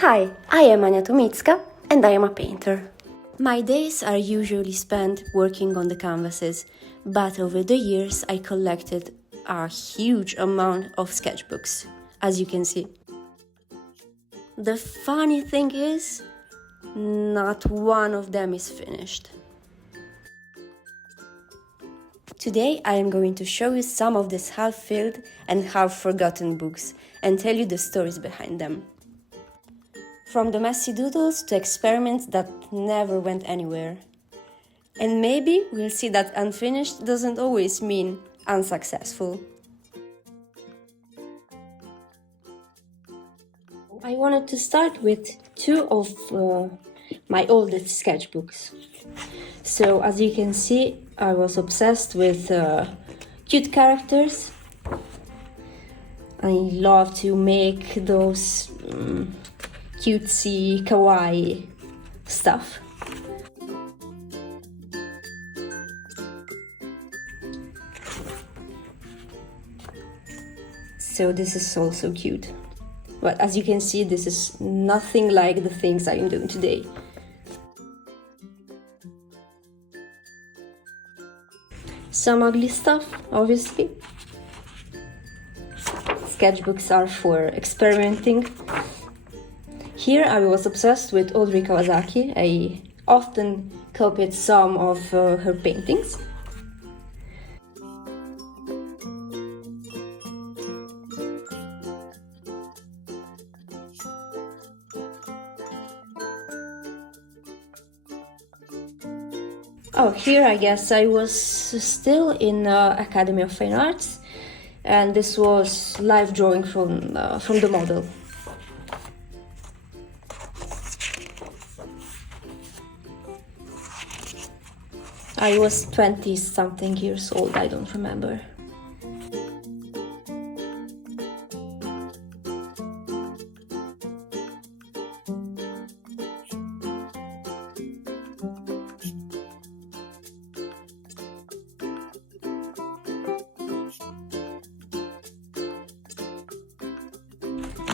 Hi, I am Ania Tomitska and I am a painter. My days are usually spent working on the canvases, but over the years I collected a huge amount of sketchbooks, as you can see. The funny thing is, not one of them is finished. Today I am going to show you some of these half-filled and half-forgotten books and tell you the stories behind them. From the messy doodles to experiments that never went anywhere. And maybe we'll see that unfinished doesn't always mean unsuccessful. I wanted to start with two of my oldest sketchbooks. So as you can see, I was obsessed with cute characters. I love to make those cutesy, kawaii stuff. So this is also cute. But as you can see, this is nothing like the things I'm doing today. Some ugly stuff, obviously. Sketchbooks are for experimenting. Here I was obsessed with Audrey Kawasaki. I often copied some of her paintings. Oh, here I guess I was still in Academy of Fine Arts, and this was live drawing from the model. I was 20-something years old, I don't remember.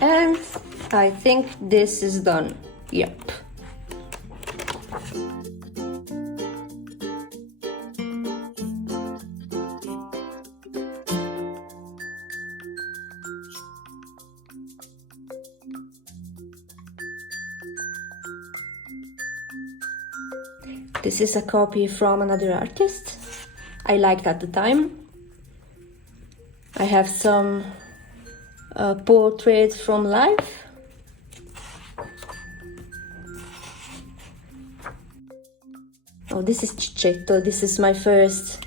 And I think this is done. Yep. This is a copy from another artist I liked at the time. I have some portraits from life. Oh, this is Cicetto. This is my first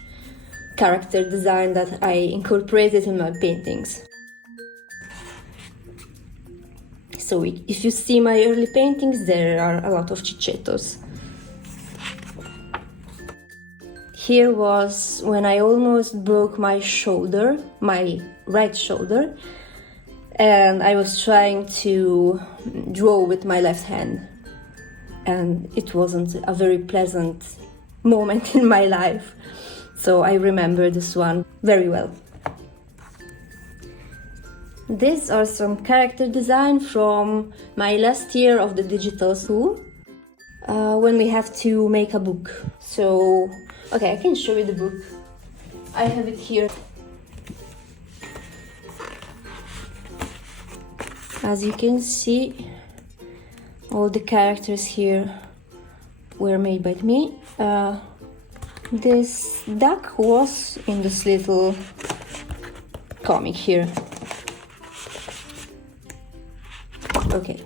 character design that I incorporated in my paintings. So if you see my early paintings, there are a lot of Cicettos. Here was when I almost broke my shoulder, my right shoulder, and I was trying to draw with my left hand. And it wasn't a very pleasant moment in my life. So I remember this one very well. These are some character design from my last year of the digital school, when we have to make a book. So, okay, I can show you the book. I have it here. As you can see, all the characters here were made by me. This duck was in this little comic here. Okay.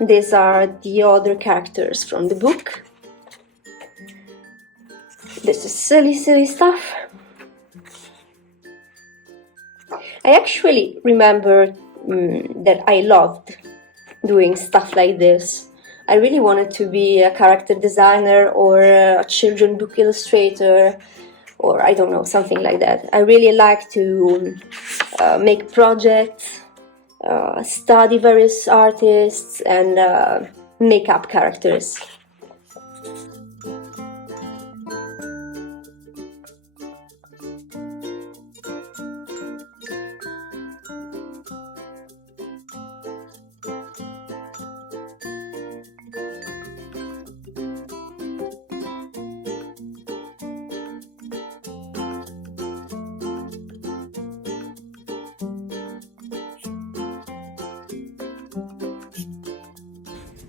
These are the other characters from the book. This is silly stuff. I actually remember that I loved doing stuff like this. I really wanted to be a character designer or a children's book illustrator, or I don't know, something like that. I really like to make projects, study various artists and make up characters.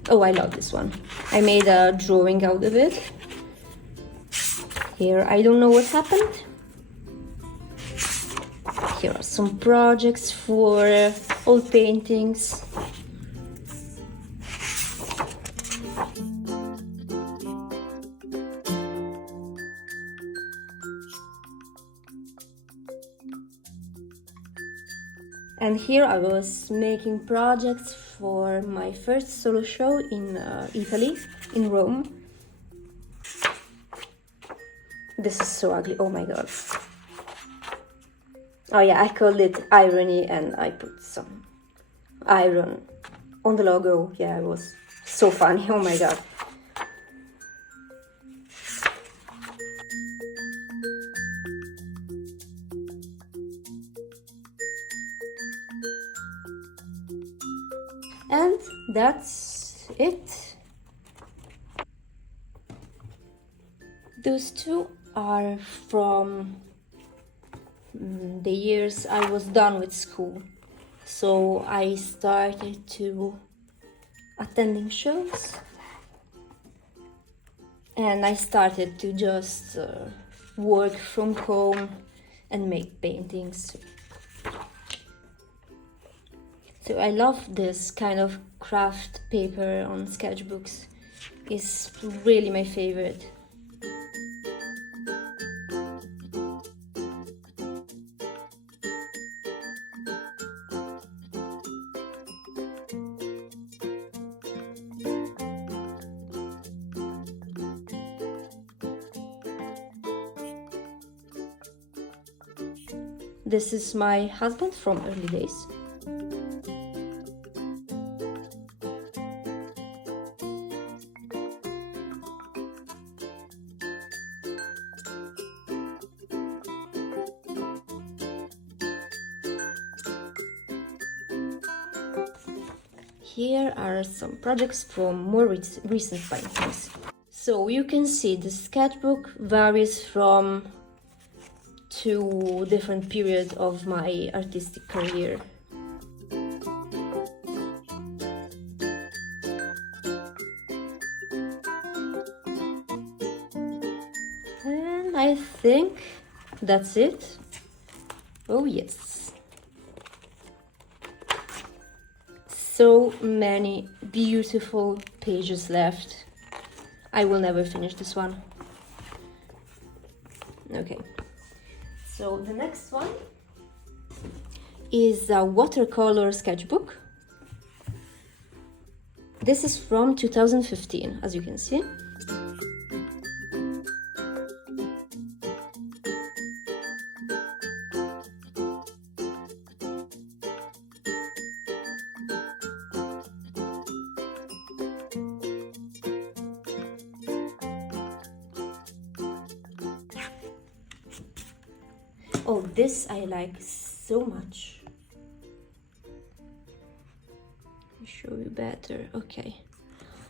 Oh, I love this one. I made a drawing out of it. Here, I don't know what happened. Here are some projects for old paintings. And here I was making projects for my first solo show in Italy, in Rome. This is so ugly, oh my god. Oh yeah, I called it irony and I put some iron on the logo. Yeah, it was so funny, oh my god. And that's it. Those two are from the years I was done with school. So I started to attending shows and I started to just work from home and make paintings. So I love this kind of craft paper on sketchbooks. It's really my favorite. This is my husband from early days. Here are some projects from more recent paintings. So you can see the sketchbook varies from two different periods of my artistic career. And I think that's it. Oh yes. So many beautiful pages left. I will never finish this one. Okay. So the next one is a watercolor sketchbook. This is from 2015, as you can see. Oh, this I like so much. Let me show you better. Okay.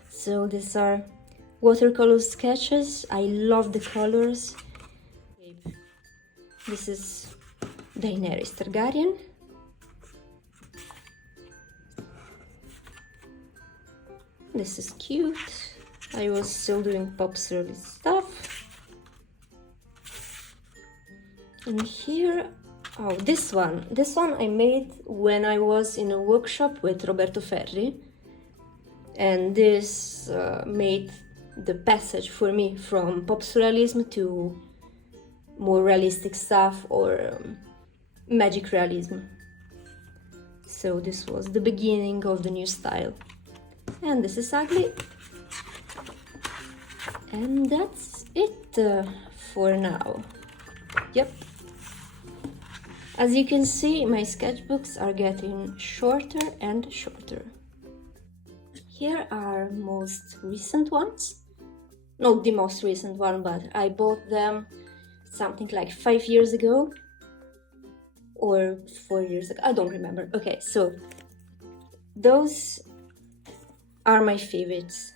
So these are watercolor sketches. I love the colors. This is Daenerys Targaryen. This is cute. I was still doing pop service stuff. And here, oh, this one I made when I was in a workshop with Roberto Ferri. And this made the passage for me from pop surrealism to more realistic stuff or magic realism. So this was the beginning of the new style. And this is ugly. And that's it for now. Yep. As you can see, my sketchbooks are getting shorter and shorter. Here are most recent ones. Not the most recent one, but I bought them something like 5 years ago or 4 years ago. I don't remember. Okay, so those are my favorites.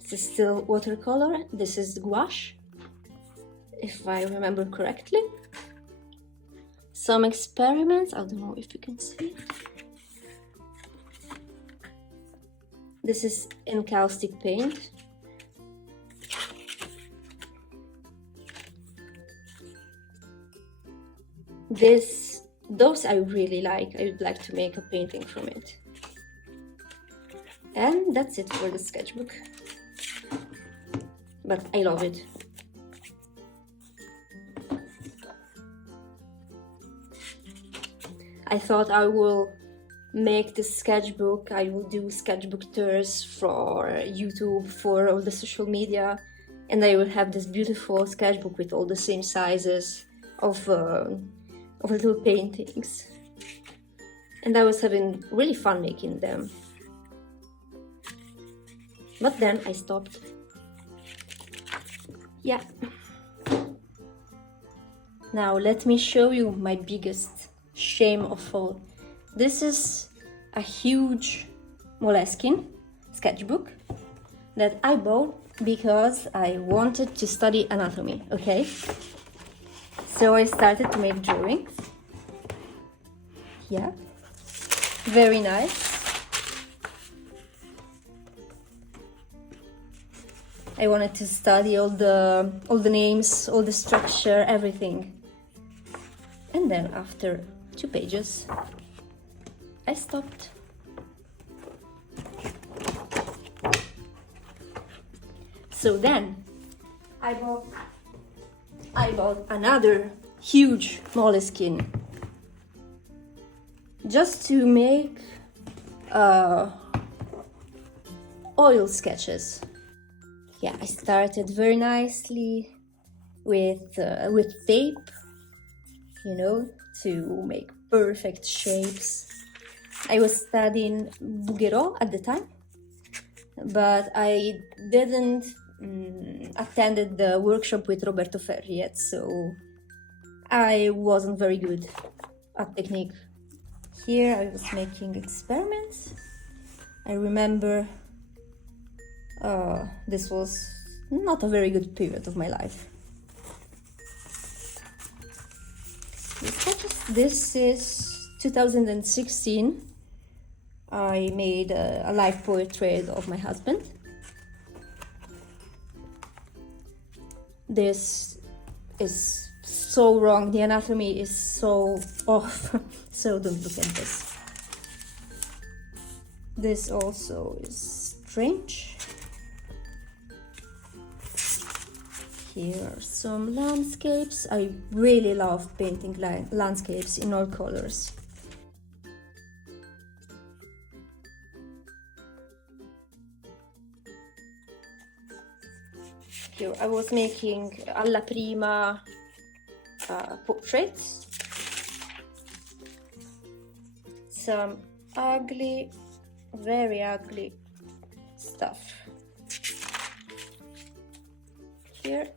This is still watercolor. This is gouache, if I remember correctly. Some experiments. I don't know if you can see. This is encaustic paint. Those I really like. I would like to make a painting from it. And that's it for the sketchbook. But I love it. I thought I will make this sketchbook. I will do sketchbook tours for YouTube, for all the social media, and I will have this beautiful sketchbook with all the same sizes of little paintings. And I was having really fun making them. But then I stopped. Yeah. Now let me show you my biggest shame of all. This is a huge Moleskine sketchbook that I bought because I wanted to study anatomy, okay? So I started to make drawings. Yeah, very nice. I wanted to study all the names, all the structure, everything. And then after 2 pages, I stopped. So then I bought another huge Moleskine just to make oil sketches. Yeah, I started very nicely with tape, you know, to make perfect shapes. I was studying Bouguereau at the time, but I didn't attended the workshop with Roberto Ferri yet, so I wasn't very good at technique. Here I was making experiments. I remember this was not a very good period of my life. This is 2016. I made a life portrait of my husband. This is so wrong. The anatomy is so off. So don't look at this. This also is strange. Here are some landscapes. I really love painting landscapes in all colors. Here I was making alla prima portraits. Some ugly, very ugly stuff. Here,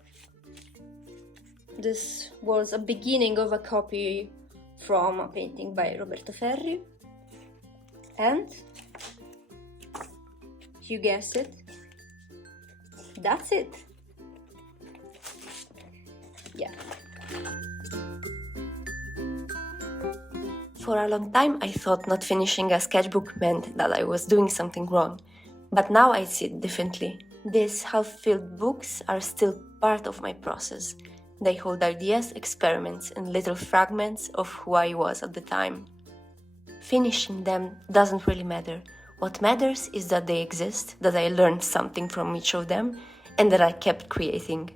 this was a beginning of a copy from a painting by Roberto Ferri. And, you guessed it, that's it. Yeah. For a long time, I thought not finishing a sketchbook meant that I was doing something wrong, but now I see it differently. These half-filled books are still part of my process. They hold ideas, experiments, and little fragments of who I was at the time. Finishing them doesn't really matter. What matters is that they exist, that I learned something from each of them, and that I kept creating.